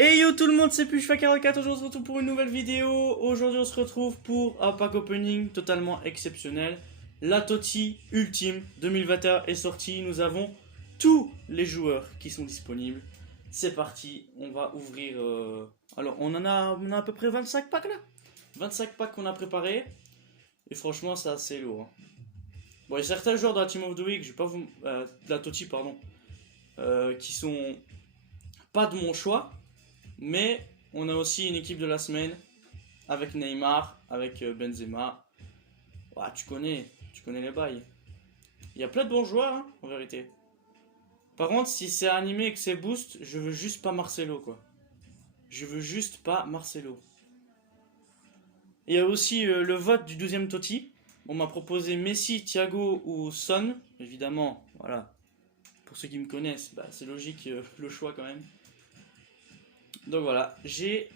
Hey yo tout le monde, c'est Pushfa44, aujourd'hui on se retrouve pour une nouvelle vidéo. Aujourd'hui on se retrouve pour un pack opening totalement exceptionnel. La TOTY Ultime 2021 est sortie, nous avons tous les joueurs qui sont disponibles. C'est parti, on va ouvrir... Alors on a à peu près 25 packs là. 25 packs qu'on a préparés. Et franchement c'est assez lourd. Hein. Bon, il y a certains joueurs de la Team of the Week, je vais pas vous... de la TOTY pardon. Qui sont pas de mon choix. Mais on a aussi une équipe de la semaine avec Neymar, avec Benzema. Ouais, tu connais les bails. Il y a plein de bons joueurs, hein, en vérité. Par contre, si c'est animé et que c'est boost, je veux juste pas Marcelo, quoi. Je veux juste pas Marcelo. Il y a aussi le vote du 12e TOTY. On m'a proposé Messi, Thiago ou Son. Évidemment, voilà. Pour ceux qui me connaissent, bah, c'est logique le choix quand même. Donc voilà, j'ai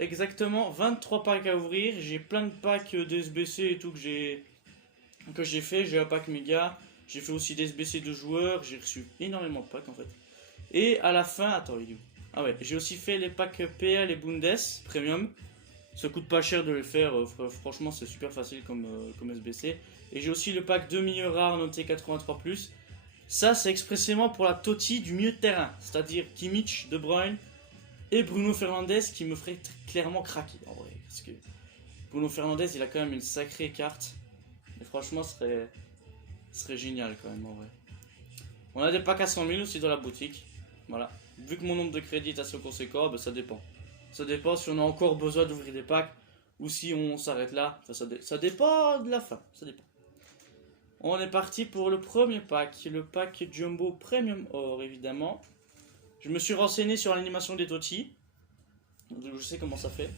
exactement 23 packs à ouvrir. J'ai plein de packs d'SBC et tout que j'ai fait. J'ai un pack méga. J'ai fait aussi des SBC de joueurs. J'ai reçu énormément de packs en fait. Et à la fin, attends, il est où? Ah ouais, j'ai aussi fait les packs PL et Bundes Premium. Ça coûte pas cher de les faire. Franchement, c'est super facile comme SBC. Et j'ai aussi le pack 2 milieux rares noté 83+. Ça, c'est expressément pour la TOTY du milieu de terrain. C'est-à-dire Kimmich, De Bruyne et Bruno Fernandes qui me ferait clairement craquer en vrai. Parce que Bruno Fernandes il a quand même une sacrée carte. Et franchement ce serait génial quand même en vrai. On a des packs à 100 000 aussi dans la boutique. Voilà. Vu que mon nombre de crédits est assez conséquent, bah, ça dépend. Ça dépend si on a encore besoin d'ouvrir des packs ou si on s'arrête là. Enfin, ça dépend de la fin. Ça dépend. On est parti pour le premier pack. Le pack Jumbo Premium Or évidemment. Je me suis renseigné sur l'animation des TOTY. Donc je sais comment ça fait.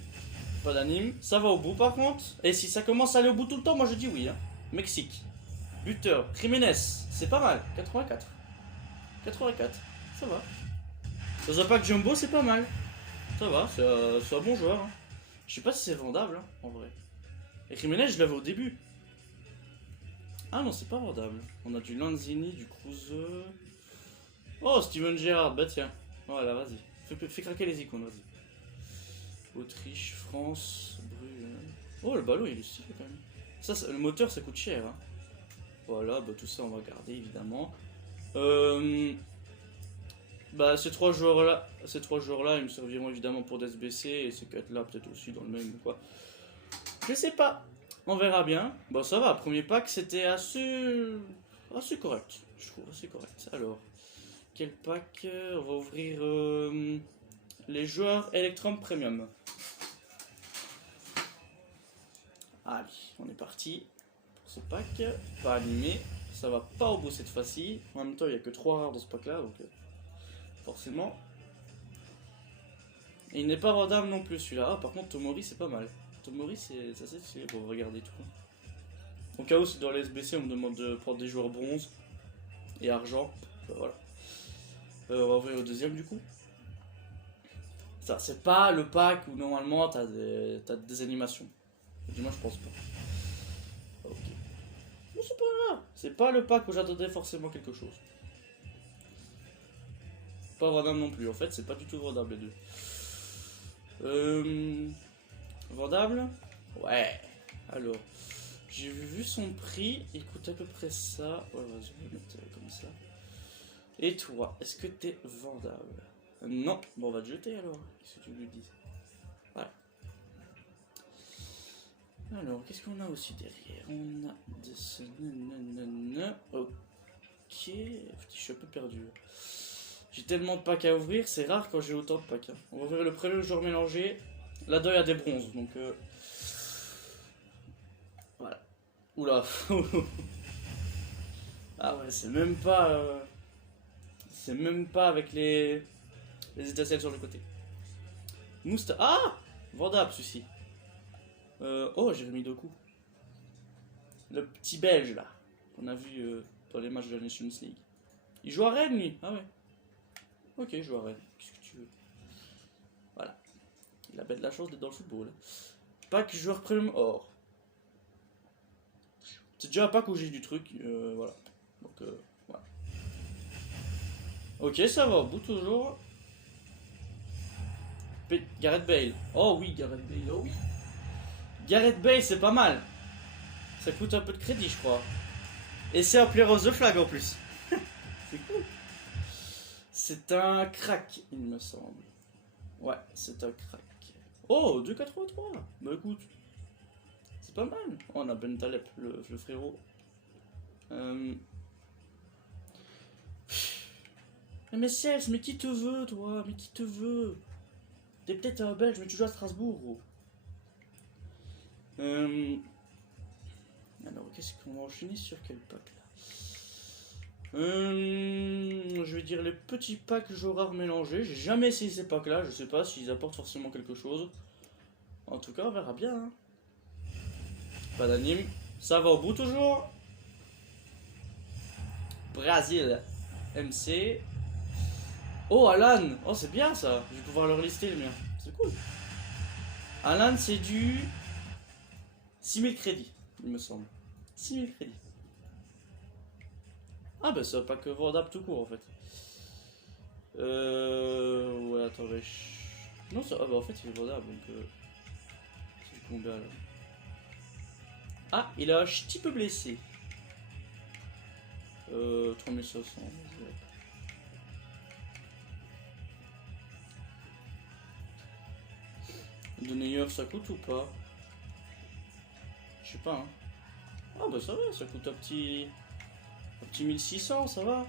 Pas d'anime. Ça va au bout par contre. Et si ça commence à aller au bout tout le temps, moi je dis oui. Hein. Mexique. Buteur. Jiménez. C'est pas mal. 84. 84. Ça va. Dans un pack Jumbo, c'est pas mal. Ça va. C'est un bon joueur. Hein. Je sais pas si c'est vendable hein, en vrai. Et Jiménez, je l'avais au début. Ah non, c'est pas vendable. On a du Lanzini, du Kruse. Oh, Steven Gerrard, bah tiens. Voilà, vas-y. Fais craquer les icônes, vas-y. Autriche, France, Bruges. Oh, le ballon, il est stylé quand même. Le moteur, ça coûte cher. Hein. Voilà, bah tout ça, on va garder, évidemment. Bah, ces trois joueurs-là, ils me serviront évidemment pour des SBC. Et ces quatre-là, peut-être aussi dans le même ou quoi. Je sais pas. On verra bien. Bon, ça va. Premier pack, c'était assez correct. Je trouve assez correct. Alors. Quel pack? On va ouvrir les joueurs Electrum Premium. Allez, on est parti pour ce pack. Pas animé, ça va pas au bout cette fois-ci. En même temps, il n'y a que 3 rares dans ce pack là, donc forcément. Et il n'est pas vendable non plus celui-là. Ah, par contre, Tomori c'est pas mal. Tomori c'est assez stylé pour regarder tout. Au cas où, c'est dans les SBC, on me demande de prendre des joueurs bronze et argent. Ben, voilà. On va ouvrir le deuxième du coup. Ça, c'est pas le pack où normalement t'as des animations. Du moins, je pense pas. Ok. Mais c'est pas grave. C'est pas le pack où j'attendais forcément quelque chose. Pas vendable non plus. En fait, c'est pas du tout vendable les deux. Vendable? Ouais. Alors, j'ai vu son prix. Il coûte à peu près ça. Ouais, vas-y, je vais mettre comme ça. Et toi, est-ce que t'es vendable? Non. Bon, on va te jeter alors. Qu'est-ce que tu lui dis? Voilà. Alors, qu'est-ce qu'on a aussi derrière? On a de ce... Ok. Je suis un peu perdu. J'ai tellement de packs à ouvrir, c'est rare quand j'ai autant de packs. Hein. On va ouvrir le premier joueur mélangé. Là-dedans, il y a des bronzes, donc... Voilà. Oula. Ah ouais, c'est même pas... C'est même pas avec les étincelles sur le côté. Mousta... Ah, vendable, celui-ci. Oh, Jérémy Doku. Le petit belge, là. Qu'on a vu dans les matchs de la Nations League. Il joue à Rennes, lui. Ah ouais. Ok, il joue à Rennes. Qu'est-ce que tu veux? Voilà. Il a bien de la chance d'être dans le football. Pack joueur premium or. C'est déjà un pack où j'ai du truc. Voilà. Donc, voilà. Ok, ça va au bout toujours. Gareth Bale. Oh oui, Gareth Bale, oh oui. Gareth Bale, c'est pas mal. Ça coûte un peu de crédit, je crois. Et c'est un player of the flag en plus. C'est cool. C'est un crack, il me semble. Ouais, c'est un crack. Oh, 2,83. Bah écoute, c'est pas mal. Oh, on a Ben Taleb, le frérot. Mais Cels, mais qui te veut, toi? Mais qui te veut? T'es peut-être un Belge, mais tu joues à Strasbourg, gros. Alors, qu'est-ce qu'on va enchaîner sur quel pack là? Je vais dire les petits packs jeux rares mélangés. J'ai jamais essayé ces packs là, je sais pas s'ils apportent forcément quelque chose. En tout cas, on verra bien. Hein. Pas d'anime. Ça va au bout toujours. Brésil. MC. Oh, Alan. Oh, c'est bien ça. Je vais pouvoir leur lister le mien. C'est cool. Alan, c'est du 6000 crédits, il me semble. 6000 crédits. Ah, bah, c'est un pack vendable tout court en fait. Ouais, attends, non, ça... Ah, bah, en fait, il est vendable donc. C'est du combien là? Ah, il a un petit peu blessé. 3500. De Neuer, ça coûte ou pas? Je sais pas, hein. Ah, bah, ça va, ça coûte un petit 1600, ça va.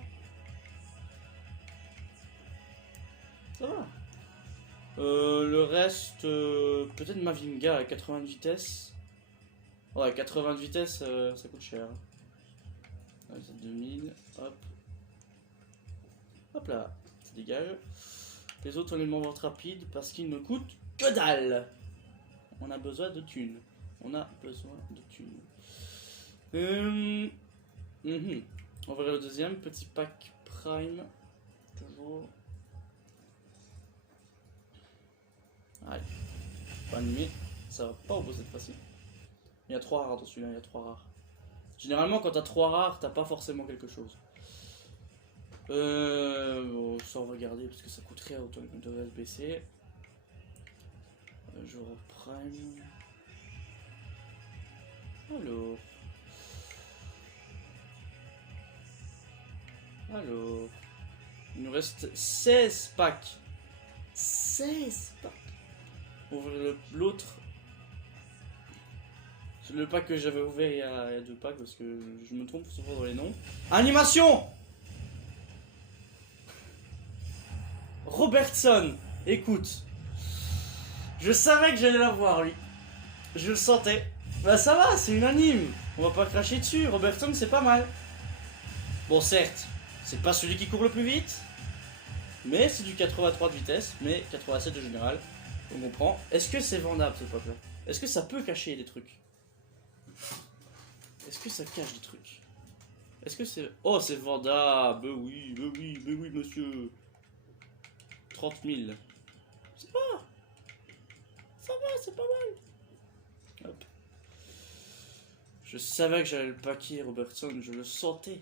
Ça va. Le reste, peut-être Mavinga à 80 de vitesse. Ouais, 80 de vitesse, ça coûte cher. Ouais, c'est 2000, hop. Hop là, ça dégage. Les autres, on les met en vente rapide parce qu'ils ne coûtent que dalle. On a besoin de thunes. On va ouvrir le deuxième, petit pack Prime. Toujours. Allez, pas animé. Ça va pas au bout cette fois-ci. Il y a 3 rares dans celui-là, il y a 3 rares. Généralement, quand t'as 3 rares, t'as pas forcément quelque chose. Bon, sans regarder parce que ça coûte rien autant que de SBC. Joueur Prime. Alors. Il nous reste 16 packs. 16 packs. On va ouvrir l'autre. C'est le pack que j'avais ouvert il y a 2 packs parce que je me trompe souvent dans les noms. Animation! Robertson, écoute. Je savais que j'allais l'avoir lui. Je le sentais. Bah ça va, c'est une anime. On va pas cracher dessus. Robertson, c'est pas mal. Bon, certes, c'est pas celui qui court le plus vite. Mais c'est du 83 de vitesse, mais 87 de général. On comprend. Est-ce que c'est vendable ce pack là? Est-ce que ça peut cacher des trucs? Est-ce que ça cache des trucs? Est-ce que c'est... Oh, c'est vendable. Bah oui, monsieur. 30 000. C'est pas... Ça va, c'est pas mal. Hop. Je savais que j'allais le paquer, Robertson. Je le sentais.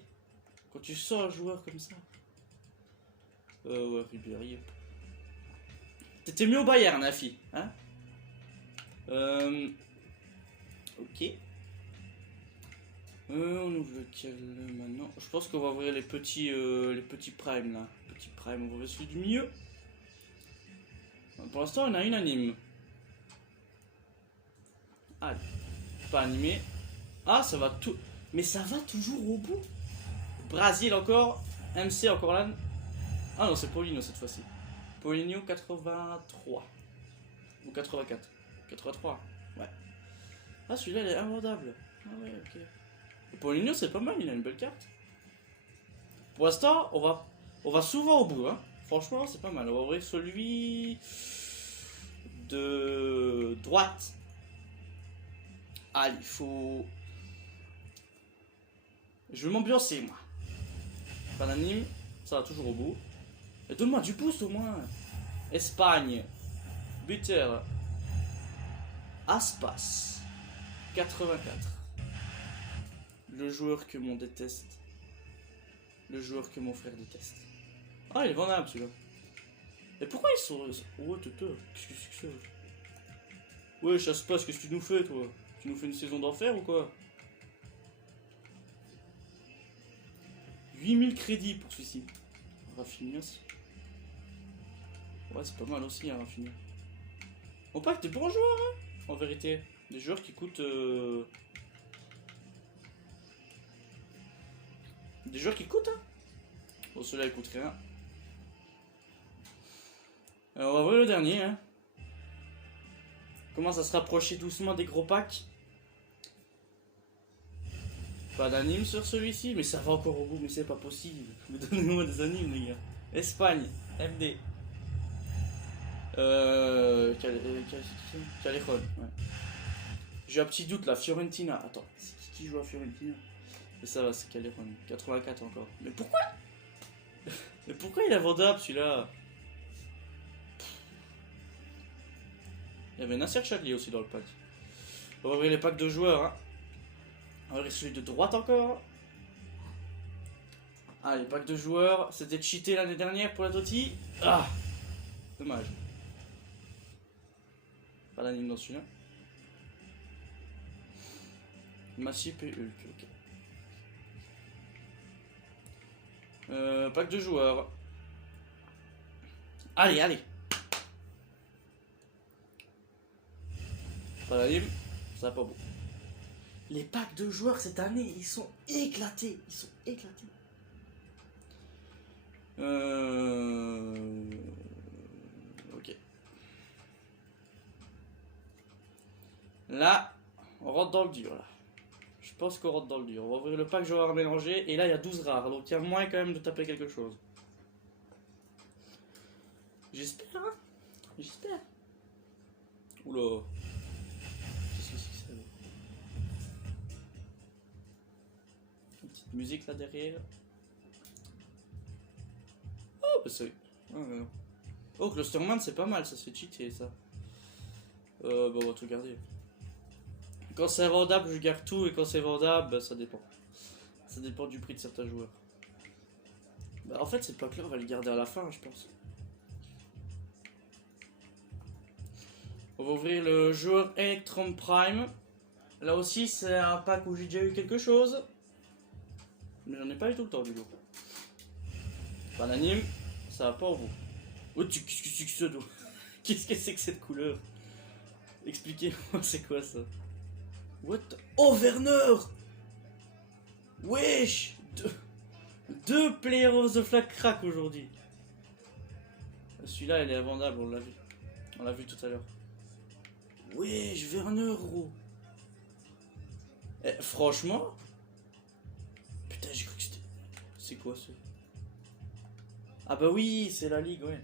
Quand tu sens un joueur comme ça. Ouais, Ribéry. T'étais mieux au Bayern, Nafi. Hein? Ok. On ouvre lequel maintenant? Je pense qu'on va ouvrir les petits primes là. Petits primes, on va ouvrir celui du milieu. Pour l'instant, on a une anime. Allez, pas animé. Ah, ça va tout. Mais ça va toujours au bout. Brésil encore. MC encore là. Ah non, c'est Paulinho cette fois-ci. Paulinho 83. Ou 84. 83. Ouais. Ah, celui-là, il est invendable. Ah ouais, ok. Et Paulinho, c'est pas mal, il a une belle carte. Pour l'instant, on va souvent au bout. Hein. Franchement, c'est pas mal. On va ouvrir celui de droite. Ah, il faut... Je vais m'ambiancer, moi. Pas d'anime, ça va toujours au bout. Et donne-moi du boost au moins. Espagne. Buteur. Aspas. 84. Le joueur que mon déteste. Le joueur que mon frère déteste. Ah, il est vendable celui-là. Mais pourquoi ils sont... Ouais, qu'est-ce que c'est que ça? Ouais, chasse passe, qu'est-ce que tu nous fais, toi? Tu nous fais une saison d'enfer ou quoi? 8000 crédits pour celui-ci. Rafinha. Ouais, c'est pas mal aussi, hein, Rafinha. On parle des bons joueurs, hein, en vérité. Des joueurs qui coûtent... Des joueurs qui coûtent, hein. Bon, ceux-là, ils coûtent rien. Alors, on va voir le dernier, hein. Commence à se rapprocher doucement des gros packs. Pas d'anime sur celui-ci, mais ça va encore au bout, mais c'est pas possible. Donnez-moi des animes, les gars. Espagne, FD. Callejon, ouais. J'ai un petit doute là, Fiorentina. Attends, c'est qui joue à Fiorentina? Mais ça va, c'est Callejon. 84 encore. Mais pourquoi? Mais pourquoi il est vendable celui-là? Il y avait Nasser Chadli aussi dans le pack. On va ouvrir les packs de joueurs, hein. On va ouvrir celui de droite encore. Ah, les packs de joueurs, c'était cheaté l'année dernière pour la Totti. Ah, dommage. Pas d'anime dans celui-là. Massip et Hulk, ok. Pack de joueurs. Allez, allez. Pas d'anime, ça va pas beau. Les packs de joueurs cette année, ils sont éclatés. Ils sont éclatés. Ok. Là, on rentre dans le dur, là. Je pense qu'on rentre dans le dur. On va ouvrir le pack joueur mélangé. Et là, il y a 12 rares. Donc, il y a moyen quand même de taper quelque chose. J'espère, hein. J'espère. Oula. Qu'est-ce que c'est que ça, là? Une petite musique là derrière. Oh, bah c'est... Oh, Clusterman, c'est pas mal. Ça se fait cheater, ça. Bah, on va tout garder. Quand c'est vendable, je garde tout, et quand c'est vendable, bah, ça dépend. Ça dépend du prix de certains joueurs. Bah, en fait, cette pack-là, on va le garder à la fin, je pense. On va ouvrir le joueur Electron Prime. Là aussi, c'est un pack où j'ai déjà eu quelque chose. Mais j'en ai pas eu tout le temps, du coup. Pas d'anime, ça va pas au bout. Oh, qu'est-ce que c'est que ça, d'où? Qu'est-ce que c'est que cette couleur? Expliquez-moi, c'est quoi ça? What? Oh, Werner! Wesh! Deux Player of the Flag crack aujourd'hui. Celui-là, il est invendable, on l'a vu. On l'a vu tout à l'heure. Wesh, Werner, gros. Eh, franchement? Putain, j'ai cru que c'était... C'est quoi ça? Ah bah oui, c'est la ligue, ouais.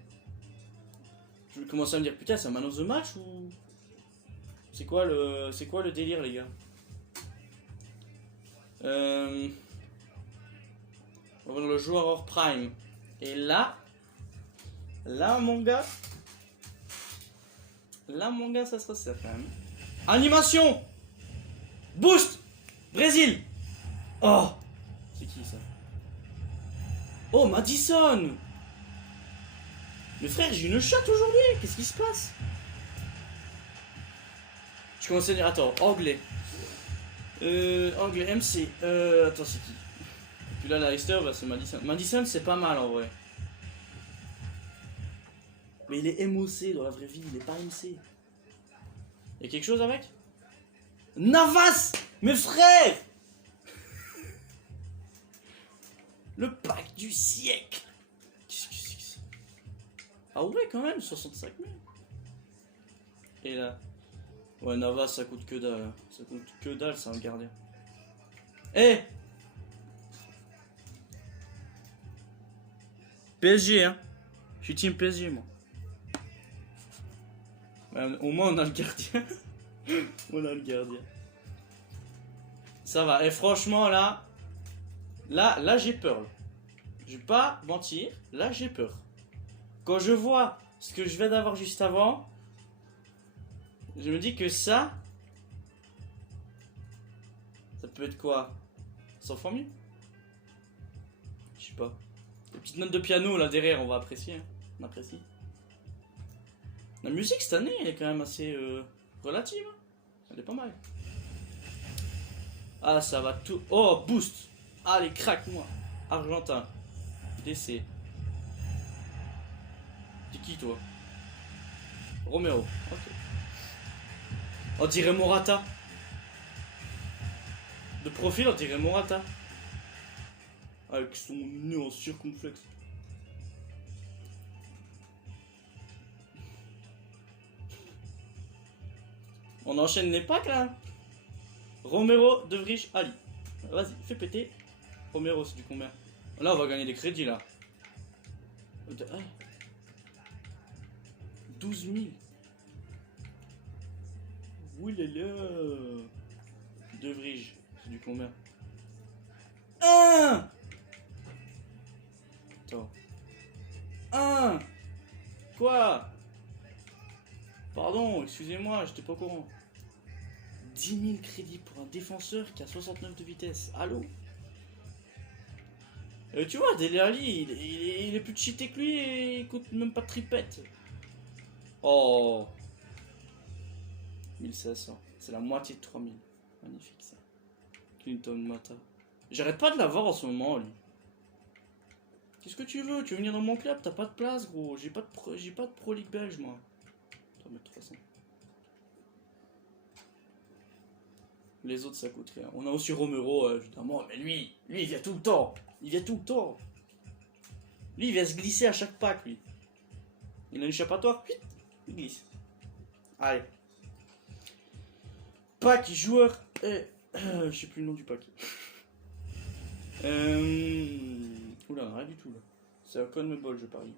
Je vais commencer à me dire, putain, c'est un man of the match ou... C'est quoi le délire, les gars? On va voir le joueur hors prime. Et là, mon gars, ça se resserre quand même. Animation, boost, Brésil. Oh, c'est qui ça? Oh, Madison. Mais frère, j'ai une chatte aujourd'hui. Qu'est-ce qui se passe? Je commence à dire, attends, anglais. Anglais, MC. Attends, c'est qui? Et puis là, la Leicester, bah, c'est Madison. Madison, c'est pas mal en vrai. Mais il est MOC dans la vraie vie, il est pas MC. Y'a quelque chose avec? Navas! Mes frères! Le pack du siècle! Qu'est-ce que c'est que ça? Ah ouais, quand même, 65 000. Et là... Ouais, Navas, ça coûte que dalle. Ça coûte que dalle, c'est un gardien. Eh! PSG, hein. Je suis team PSG, moi. Ouais, au moins, on a le gardien. On a le gardien. Ça va. Et franchement, là, j'ai peur. Là. Je vais pas mentir. Là, j'ai peur. Quand je vois ce que je viens d'avoir juste avant, je me dis que ça peut être quoi? 100 fois mieux? Je sais pas. Les petites notes de piano là derrière, on va apprécier. Hein. On apprécie. La musique cette année, elle est quand même assez relative. Hein. Elle est pas mal. Ah, ça va tout. Oh, boost. Allez, craque-moi. Argentin. DC. T'es qui, toi? Romero. Ok. On dirait Morata. De profil, on dirait Morata. Avec son nez en circonflexe. On enchaîne les packs là. Romero, De Vrij, Ali. Vas-y, fais péter. Romero, c'est du combien? Là, on va gagner des crédits là. 12 000. Oui, là là. De Vrij, c'est du combien? 1. Attends. 1. Quoi? Pardon, excusez-moi, j'étais pas au courant. 10 000 crédits pour un défenseur qui a 69 de vitesse. Allô? Tu vois, Dele Alli, il est plus cheaté que lui et il coûte même pas de tripette. Oh. 1500. C'est la moitié de 3000. Magnifique ça. Clinton Mata. J'arrête pas de l'avoir en ce moment, lui. Qu'est-ce que tu veux? Tu veux venir dans mon club? T'as pas de place, gros. J'ai pas de Pro League belge, moi. On va mettre 300. Les autres, ça coûte rien. On a aussi Romero, évidemment. Mais lui, il vient tout le temps. Il vient tout le temps. Lui, il vient se glisser à chaque pack, lui. Il a une échappatoire. Il glisse. Allez. Pack, joueur. Je sais plus le nom du pack. Oula, rien du tout, là. C'est un con ball, je parie.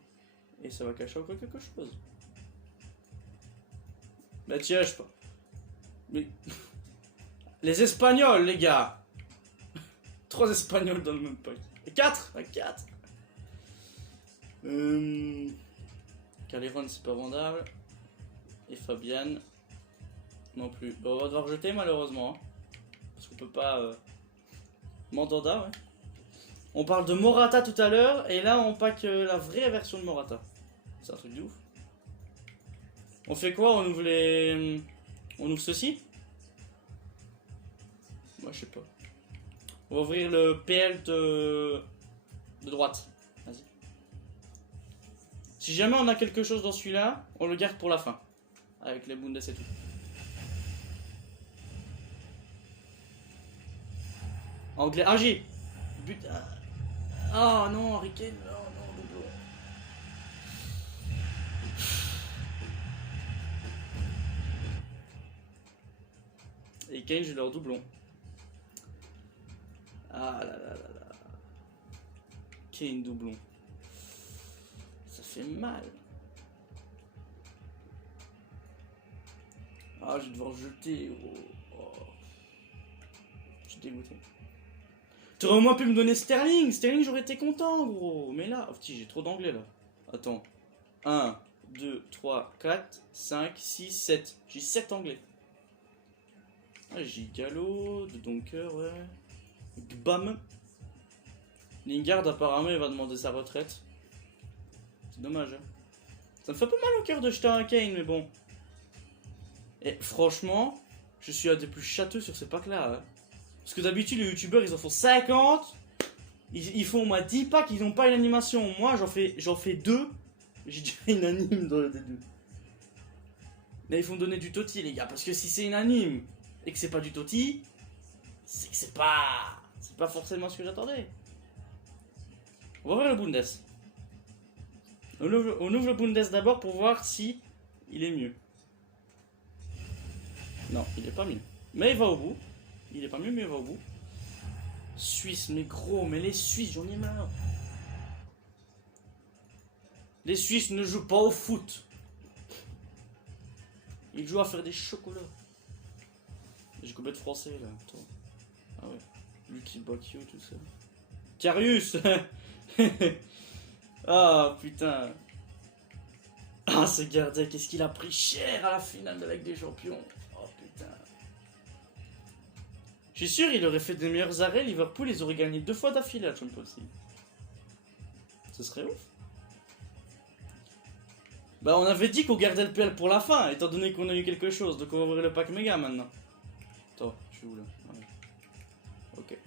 Et ça va cacher encore quelque chose. Bah tiens, je pas. Mais... Les Espagnols, les gars. 3 Espagnols dans le même pack. Et 4. 4. Calderon, c'est pas vendable. Et Fabian. Non plus. Bon, on va devoir jeter malheureusement. Hein. Parce qu'on peut pas... Mandanda, ouais. On parle de Morata tout à l'heure. Et là, on pack la vraie version de Morata. C'est un truc de ouf. On fait quoi? On ouvre les... On ouvre ceci? Moi, je sais pas. On va ouvrir le PL de droite. Vas-y. Si jamais on a quelque chose dans celui-là, on le garde pour la fin. Avec les Bundes et tout. Anglais. Ah, j'ai. Putain. Ah non, Harry Kane. Non, non, doublon. Et Kane, j'ai leur doublon. Ah là là là là. Kane doublon. Ça fait mal. Ah, je vais devoir jeter. Oh. Je suis dégoûté. T'aurais au moins pu me donner Sterling. Sterling, j'aurais été content, gros. Mais là, oh, j'ai trop d'anglais là. Attends. 1, 2, 3, 4, 5, 6, 7. J'ai 7 anglais. Ah, j'ai Gallo, de Donker, ouais. Bam. Lingard, apparemment, il va demander sa retraite. C'est dommage. Hein. Ça me fait pas mal au cœur de jeter un Kane, mais bon. Et franchement, je suis un des plus châteux sur ces packs-là. Hein. Parce que d'habitude, les youtubeurs, ils en font 50. Ils font au moins 10 packs, ils n'ont pas une animation. Moi, j'en fais 2. J'ai déjà une anime dans les 2. Là, il faut me donner du Totti, les gars. Parce que si c'est une anime et que c'est pas du Totti, c'est que c'est pas forcément ce que j'attendais. On va voir le Bundes. On ouvre le Bundes d'abord pour voir si il est mieux. Non, il est pas mieux. Mais il va au bout. Il est pas mieux, mais il va au bout. Suisse, mais gros, mais les Suisses, j'en ai marre. Les Suisses ne jouent pas au foot. Ils jouent à faire des chocolats. J'ai combien de français là? Attends. Ah ouais. Lucky Bacchio, tout ça. Carius. Ah putain. Ah ce gardien, qu'est-ce qu'il a pris cher à la finale de la Ligue des Champions. Oh putain. Je suis sûr, il aurait fait des meilleurs arrêts. Liverpool, ils auraient gagné 2 fois d'affilée à Champions League. Ce serait ouf. Bah on avait dit qu'on gardait le PL pour la fin, étant donné qu'on a eu quelque chose. Donc on va ouvrir le pack méga maintenant. Attends, je suis où là? Ouais. Ok.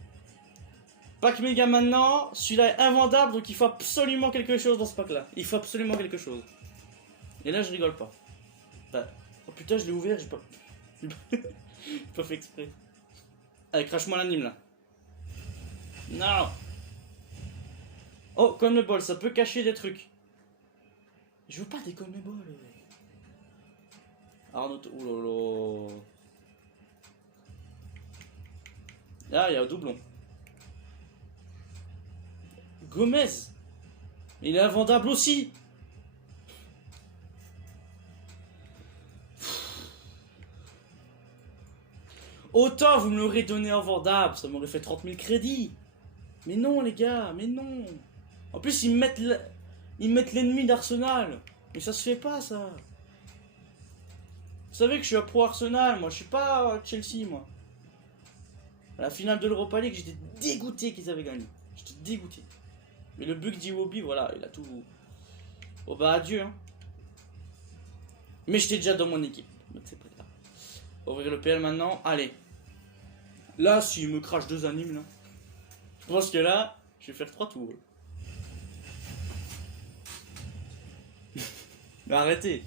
Pack méga maintenant, celui-là est invendable, donc il faut absolument quelque chose dans ce pack là. Il faut absolument quelque chose. Et là je rigole pas. Bah, oh putain je l'ai ouvert, j'ai pas... j'ai pas fait exprès. Allez, crache-moi l'anime là. Non. Oh, comme le bol, ça peut cacher des trucs. Je veux pas des comme les bols. Arnaud, oulala. Là, il y a un doublon. Gomez. Il est invendable aussi. Autant vous me l'aurez donné invendable, ça m'aurait fait 30 000 crédits. Mais non les gars, mais non. En plus ils mettent l'ennemi d'Arsenal. Mais ça se fait pas ça. Vous savez que je suis un pro Arsenal, moi je suis pas Chelsea moi. À la finale de l'Europa League, j'étais dégoûté qu'ils avaient gagné. J'étais dégoûté. Mais le bug d'Iwobi, voilà, il a tout... Oh bah adieu hein. Mais j'étais déjà dans mon équipe. Donc c'est pas grave. Ouvrir le PL maintenant, allez. Là, s'il me crache 2 animes là. Je pense que là, je vais faire 3 tours. Mais arrêtez.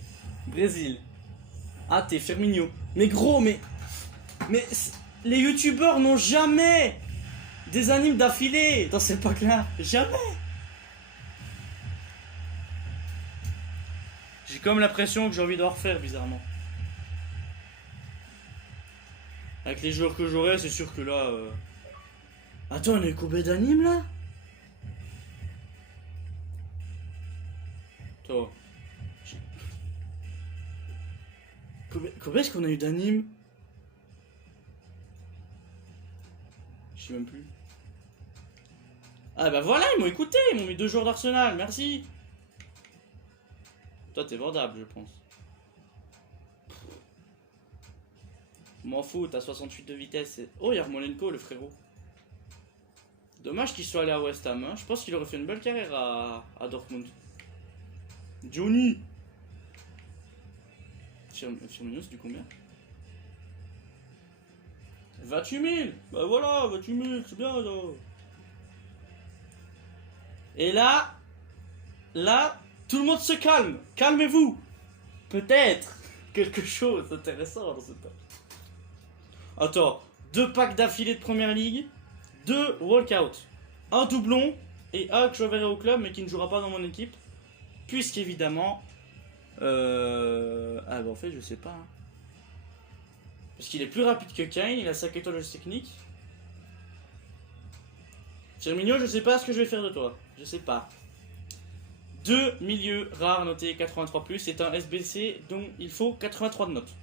Brésil. Ah, t'es Firmino. Mais gros, mais les youtubeurs n'ont jamais des animes d'affilée dans ces packs là. Jamais. J'ai comme l'impression que j'ai envie de refaire bizarrement. Avec les joueurs que j'aurai, c'est sûr que là... Attends, on est combien d'animes là? Attends. Combien est-ce qu'on a eu d'animes? Je sais même plus. Ah bah voilà, ils m'ont écouté, ils m'ont mis 2 joueurs d'Arsenal, merci. Toi t'es vendable je pense. M'en fous, t'as 68 de vitesse. Oh, il y a Yarmolenko le frérot. Dommage qu'il soit allé à West Ham, hein. Je pense qu'il aurait fait une belle carrière à Dortmund. Johnny. Firmino c'est du combien? 28 000. Bah voilà, 28 000, c'est bien ça. Et là, tout le monde se calme. Calmez-vous. Peut-être quelque chose d'intéressant dans ce temps. Attends, 2 packs d'affilée de première ligue, 2 walkout, un doublon et un que je verrai au club mais qui ne jouera pas dans mon équipe. Puisqu'évidemment. Ah bah en fait je sais pas. Hein. Parce qu'il est plus rapide que Kane, il a 5 étoiles de technique. Firmino, je sais pas ce que je vais faire de toi. Je sais pas. 2 milieux rares notés 83+, c'est un SBC dont il faut 83 de notes.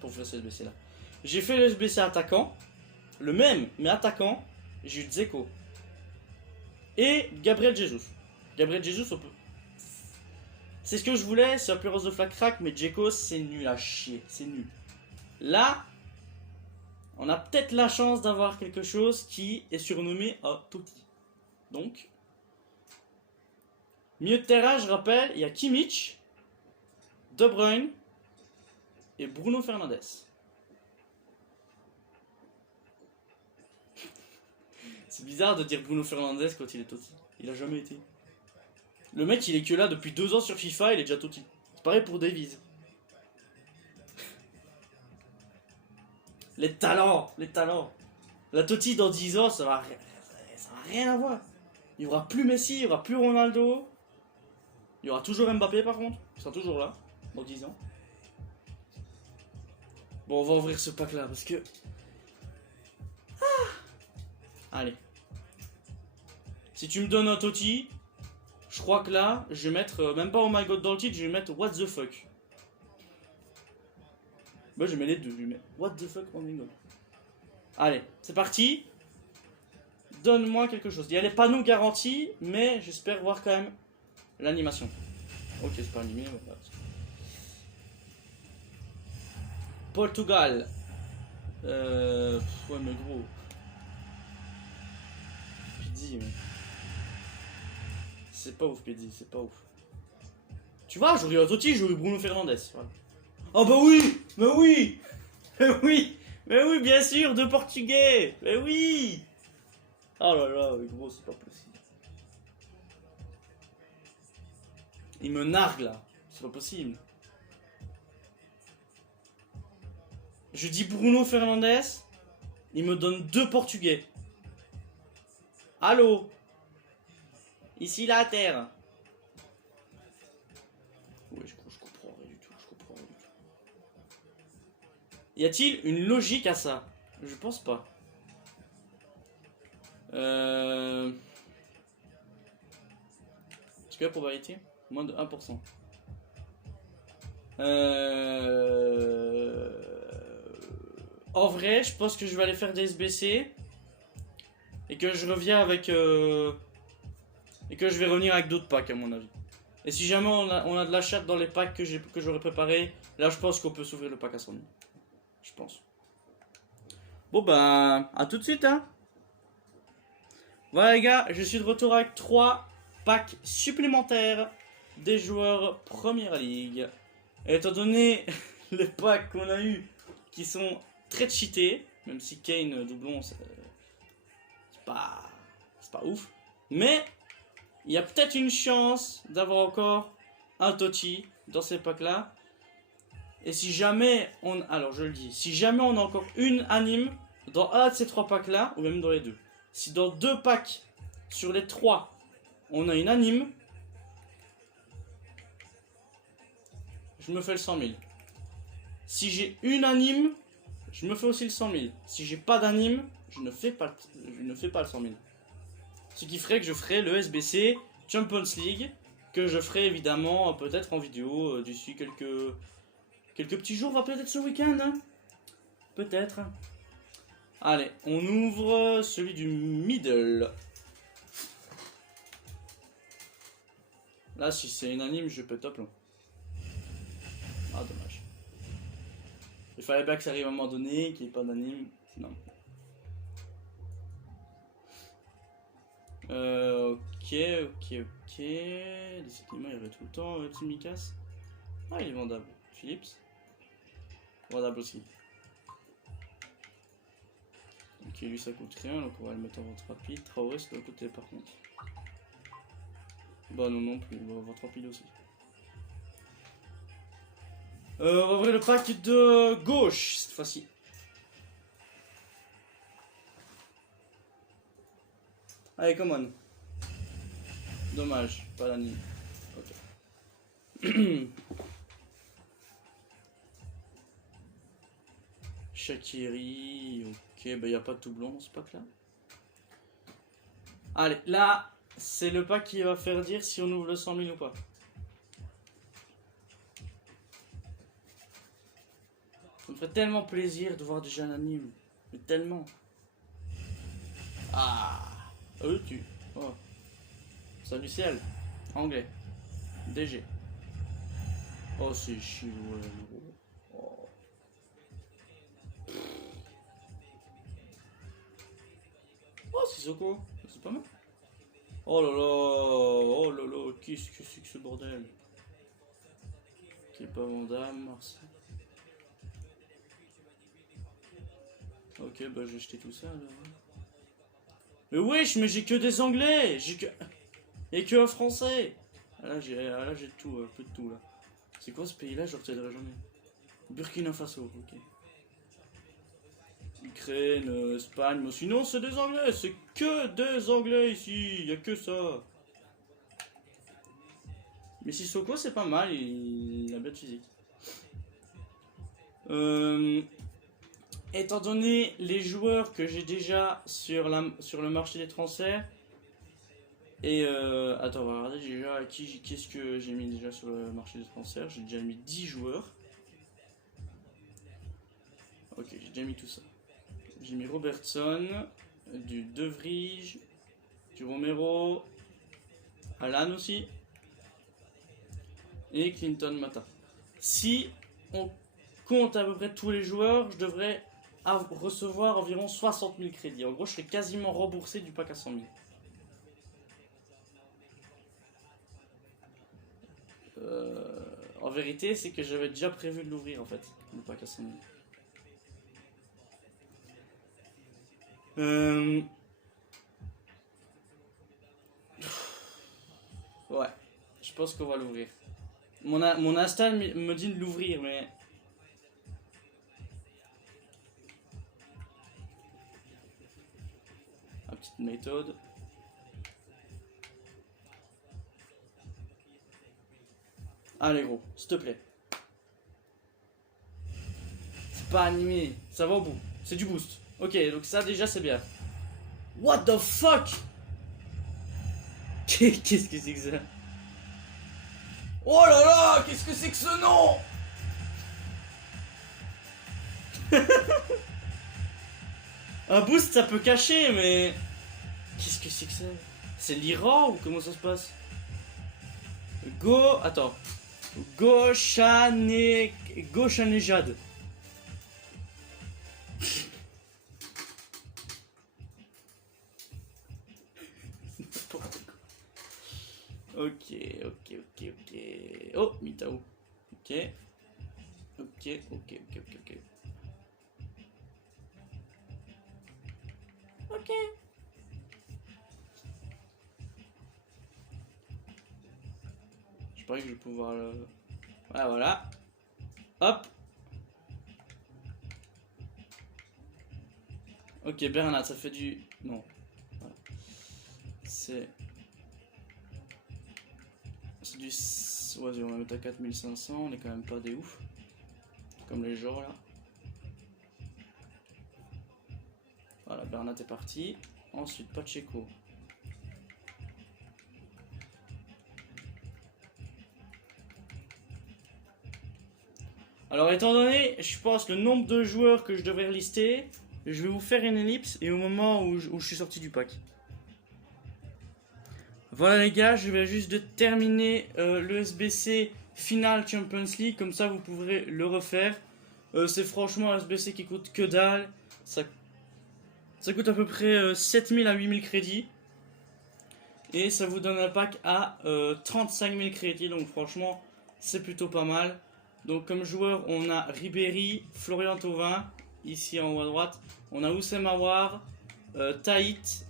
Pour faire ce SBC là. J'ai fait le SBC attaquant. Le même, mais attaquant. J'ai eu Dzeko. Et Gabriel Jesus. Gabriel Jesus, on peut... C'est ce que je voulais, c'est Appearance de Flag Crack, mais Dzeko, c'est nul à chier. C'est nul. Là, on a peut-être la chance d'avoir quelque chose qui est surnommé un Totti. Donc, milieu de terrain, je rappelle, il y a Kimmich, De Bruyne et Bruno Fernandes. C'est bizarre de dire Bruno Fernandes quand il est Totti. Il a jamais été. Le mec, il est que là depuis 2 ans sur FIFA, il est déjà Totti. C'est pareil pour Davies. Les talents, les talents. La Totti dans 10 ans, ça va rien avoir. Il n'y aura plus Messi, il n'y aura plus Ronaldo. Il y aura toujours Mbappé par contre. Il sera toujours là, dans 10 ans. Bon, on va ouvrir ce pack là parce que... Allez. Si tu me donnes un Totti, je crois que là, je vais mettre, même pas Oh my god dans le titre, je vais mettre What the fuck. Moi je mets les deux, je vais mettre What the fuck oh my god. Allez, c'est parti. Donne-moi quelque chose. Il y a les panneaux garantis, mais j'espère voir quand même l'animation. Ok, c'est pas animé. Voilà. Portugal. Ouais mais gros. Pizzi, mais... C'est pas ouf, Pizzi, c'est pas ouf. Tu vois, j'aurais eu Totti, j'aurais eu Bruno Fernandes. Voilà. Oh bah oui, bah oui, mais oui, mais oui, bien sûr, deux Portugais, mais oui. Oh là là, mais gros, c'est pas possible. Il me nargue là, c'est pas possible. Je dis Bruno Fernandes, il me donne deux Portugais. Allô? Ici la terre. Oui, je comprends rien du tout, je comprends rien du tout. Y a-t-il une logique à ça? Je pense pas. C'est quoi la probabilité? Moins de 1%. En vrai, je pense que je vais aller faire des SBC. Et que je reviens avec... Et que je vais revenir avec d'autres packs à mon avis. Et si jamais on a de la chatte dans les packs que j'aurais préparé, là je pense qu'on peut s'ouvrir le pack à 100 000. Je pense. Bon ben, à tout de suite hein. Voilà les gars, je suis de retour avec 3 packs supplémentaires des joueurs Première Ligue. Et étant donné les packs qu'on a eu qui sont très cheatés, même si Kane doublon c'est pas ouf, mais il y a peut-être une chance d'avoir encore un Totti dans ces packs là. Et si jamais on... Alors je le dis, si jamais on a encore une anime dans un de ces 3 packs là, ou même dans les deux. Si dans 2 packs sur les 3 on a une anime, je me fais le 100 000. Si j'ai une anime, je me fais aussi le 100 000. Si j'ai pas d'anime, je ne fais pas le 100 000. Ce qui ferait que je ferai le SBC Champions League, que je ferai évidemment peut-être en vidéo d'ici quelques petits jours, va peut-être ce week-end. Hein, peut-être. Allez, on ouvre celui du middle. Là, si c'est une anime, je peux top long. Ah, dommage. Il fallait bien que ça arrive à un moment donné, qu'il n'y ait pas d'anime. Sinon. Ok. Décidément, il y avait tout le temps Tsimikas. Ah, il est vendable. Philips. Vendable aussi. Ok, lui ça coûte rien, donc on va le mettre en vente rapide. Traoré, ça doit coûter par contre. Bah non, non plus, on va vente rapide aussi. On va ouvrir le pack de gauche cette fois-ci. Allez, come on. Dommage, pas l'anime. Ok. Shaqiri, ok, bah y a pas de tout blanc dans ce pack là. Allez, là, c'est le pack qui va faire dire si on ouvre le 100 000 ou pas. Ça me ferait tellement plaisir de voir déjà un anime. Mais tellement. Ah, tu. Oh. Salut ciel. Anglais. DG. Oh, c'est chiant, ouais. Oh. Oh, c'est Soko. C'est pas mal. Oh là là, qu'est-ce que c'est que ce bordel? Qui est pas vendable, Marseille. Ok, bah j'ai jeté tout ça alors. Mais wesh, mais j'ai que des anglais. J'ai que... Et que un français. Ah là j'ai tout, un peu de tout là. C'est quoi ce pays là? Je retiendrai jamais. Burkina Faso, ok. Ukraine, Espagne, mais sinon c'est des anglais, c'est que des anglais ici, y a que ça. Mais Sissoko c'est pas mal, il a bien de physique. Étant donné les joueurs que j'ai déjà sur le marché des transferts, et attends, on va regarder déjà qu'est-ce que j'ai mis déjà sur le marché des transferts. J'ai déjà mis 10 joueurs. Ok, j'ai déjà mis tout ça. J'ai mis Robertson, du De Vrij, du Romero, Alan aussi, et Clinton Mata. Si on compte à peu près tous les joueurs, je devrais recevoir environ 60 000 crédits. En gros, je serais quasiment remboursé du pack à 100 000. En vérité, c'est que j'avais déjà prévu de l'ouvrir en fait, le pack à 100 000. Ouais, je pense qu'on va l'ouvrir. Mon instinct me dit de l'ouvrir, mais... La petite méthode. Allez gros, s'il te plaît. C'est pas animé, ça va au bout. C'est du boost. Ok, donc ça déjà c'est bien. What the fuck? Qu'est-ce que c'est que ça? Oh là là, qu'est-ce que c'est que ce nom? Un boost ça peut cacher, mais... Qu'est-ce que c'est que ça? C'est l'IRA ou comment ça se passe? Attends. Gauchanejad. N'importe quoi. Ok. Oh, Mitao. Ok. Ok. Je parie que je vais pouvoir le... Ah, voilà. Hop. Ok, Bernard, ça fait du... Non. Voilà. C'est du... Ouais, on va mettre à 4500, on est quand même pas des ouf. Comme les gens, là. Voilà, Bernat est parti. Ensuite, Pacheco. Alors, étant donné, je pense, le nombre de joueurs que je devrais lister, je vais vous faire une ellipse et au moment où je suis sorti du pack. Voilà les gars, je vais juste de terminer le SBC Final Champions League, comme ça vous pourrez le refaire. C'est franchement un SBC qui coûte que dalle, ça coûte à peu près 7000 à 8000 crédits. Et ça vous donne un pack à 35 000 crédits, donc franchement c'est plutôt pas mal. Donc comme joueur on a Ribéry, Florian Thauvin, ici en haut à droite. On a Oussem Aouar, Taït,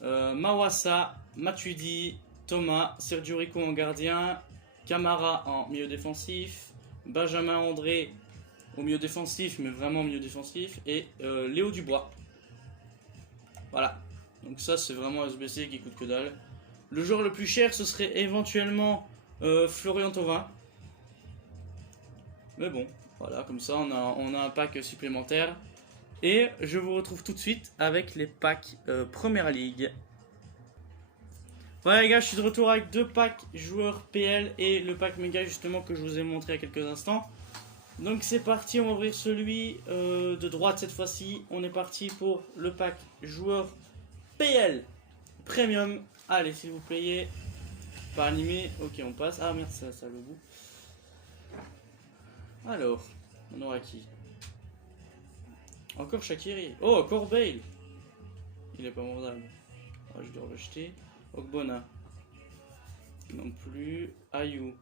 Mawassa, Matuidi, Thomas, Sergio Rico en gardien, Camara en milieu défensif, Benjamin André au milieu défensif, mais vraiment au milieu défensif, et Léo Dubois. Voilà. Donc ça c'est vraiment un SBC qui coûte que dalle. Le joueur le plus cher ce serait éventuellement Florian Thauvin. Mais bon, voilà, comme ça on a un pack supplémentaire. Et je vous retrouve tout de suite avec les packs Première Ligue. Voilà les gars, je suis de retour avec deux packs joueurs PL et le pack méga justement que je vous ai montré il y a quelques instants. Donc c'est parti, on va ouvrir celui de droite cette fois-ci. On est parti pour le pack joueur PL Premium. Allez s'il vous plaît, pas animé, ok on passe. Ah merde, ça a le bout. Alors, on aura qui? Encore Shaqiri. Oh, encore Bale. Il est pas vendable. Oh, je dois le jeter. Ogbonna. Non plus. Ayou.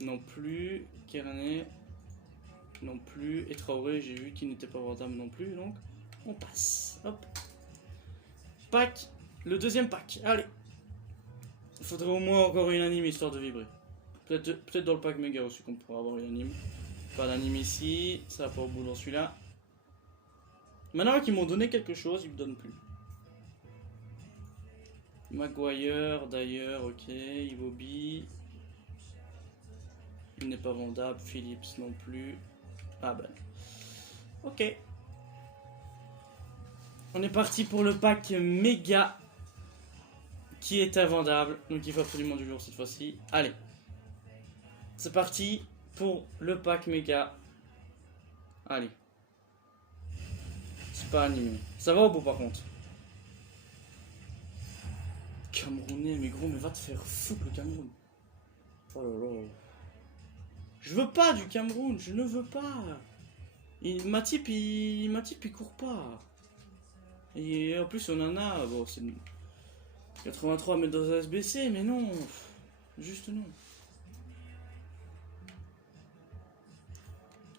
Non plus. Kearney. Non plus. Et Traoré, j'ai vu qu'il n'était pas vendable non plus. Donc, on passe. Hop. Pack. Le deuxième pack. Allez. Il faudrait au moins encore une anime histoire de vibrer. Peut-être dans le pack méga aussi qu'on pourra avoir une anime. Pas d'anime ici. Ça va pas au bout dans celui-là. Maintenant qu'ils m'ont donné quelque chose, ils me donnent plus. Maguire, d'ailleurs, ok. Iwobi. Il n'est pas vendable. Phillips non plus. Ah ben. Ok. On est parti pour le pack méga. Qui est invendable. Donc il faut absolument du lourd cette fois-ci. Allez. C'est parti pour le pack méga. Allez. C'est pas animé. Ça va au bout par contre. Camerounais, mais gros, mais va te faire foutre le Cameroun. Oh là là. Je veux pas du Cameroun, je ne veux pas. Matip il court pas. Et en plus on en a, bon c'est 83 mètres dans un SBC, mais non. Juste non.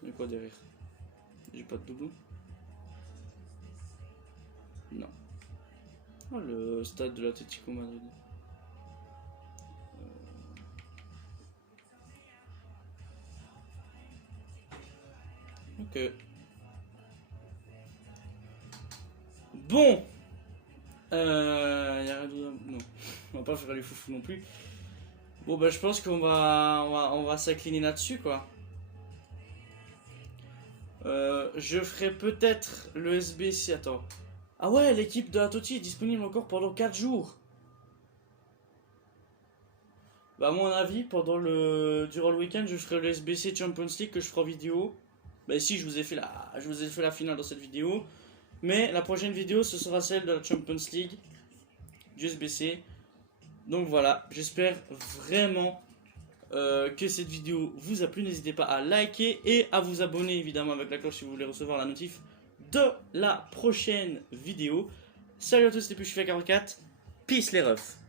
Il y a quoi derrière? J'ai pas de doublon. Non. Oh, le stade de l'Atlético Madrid. Ok. Bon. Y a rien d'autre. Non. On va pas faire les foufous non plus. Bon bah je pense qu'on va s'incliner là-dessus quoi. Je ferai peut-être le SBC. Attends. Ah ouais, l'équipe de la Totti est disponible encore pendant 4 jours. Bah à mon avis, durant le week-end, je ferai le SBC Champions League que je ferai en vidéo. Bah ici, je vous ai fait la finale dans cette vidéo. Mais la prochaine vidéo, ce sera celle de la Champions League du SBC. Donc voilà, j'espère vraiment que cette vidéo vous a plu. N'hésitez pas à liker et à vous abonner évidemment avec la cloche si vous voulez recevoir la notif de la prochaine vidéo. Salut à tous, c'était Pushifia44. Peace les refs.